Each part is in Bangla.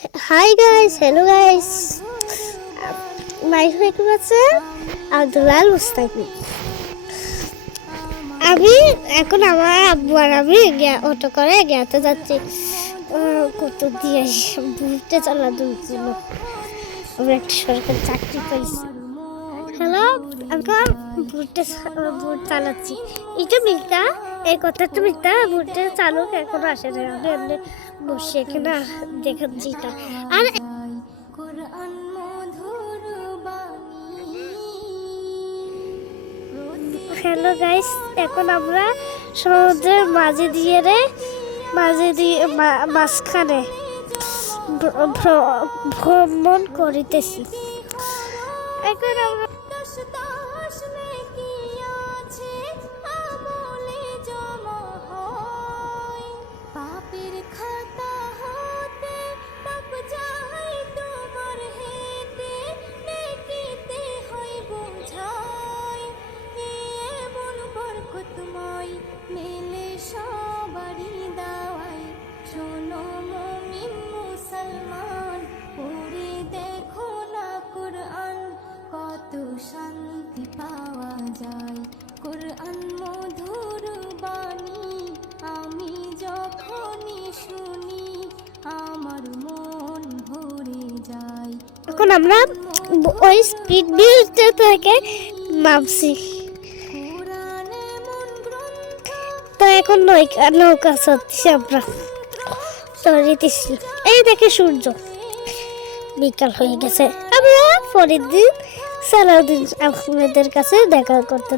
Hi guys hello guys mic হয়ে আছে? আব্দুল্লাল মুস্তাকি। আমি এখন আমার আব্বু আর আমি অটো করে গেতে যাচ্ছি। কত দিয়ে বুঝতে চালানোর দুজন আমরা একটা সরকারি চাকরি পেয়েছি হ্যালো এখন ভুট্টা ভুট চালাচ্ছি। এটা মিথ্যা এই কথাটা মিথ্যা ভুট্টা চালক এখনও আসে না আমি এমনি বসে এখানে দেখাচ্ছি এটা। আর হ্যালো গাইস এখন আমরা সমুদ্রের মাঝে দিয়ে রে, মাঝে দিয়ে মাঝখানে ভ্র- ভ্র- ভ্রমণ করিতেছি। এখন আমরা দশ নেকি আছে? আমলে জমা পাপের খাতা হতে পাপ যায় তোমার হেতে, নেকিতে হয় বোঝায় এমন বরকতময় মেলে সবারই দাওয়াই শোনো শান্তি পাওয়া যায় কোরআন মধুর বাণী আমি যখনই শুনি আমার মন ভরে যায়। এখন আমরা ওই স্পিড ব্রিজটা থেকে নামছি। তো এখন নৌকা নৌকা চড়ছি আমরা। চড়িতেছি এই দেখে সূর্য। বিকাল হয়ে গেছে। আমরা পরের দিন সালাউদ্দিন আহমেদের কাছে দেখা করতে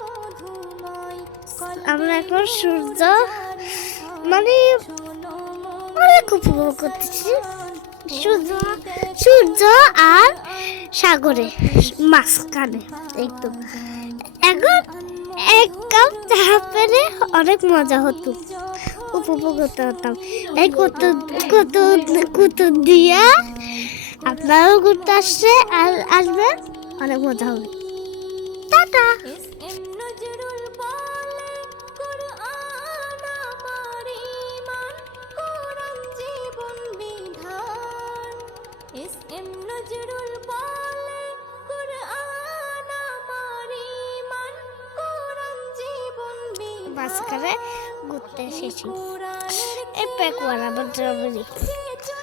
মধুময় আমরা এখন সূর্য মানে অনেক উপভোগ করতেছি। সূর্য সূর্য আর সাগরে, মাঝখানে, একদম। এখন এক কাপ চা পেলে অনেক মজা হতো উপভোগ করতে হতাম। এই কত কত কত দিয়া আপনারাও ঘুরতে আসছে, আর আসবেন অনেক মজা হবে। টাটা! এম নজরুল বলে কোরআন আমার ঈমান কোরআন জীবন বিধান। মাঝখানে ঘুরতে এসেছি। এই প্যাক যে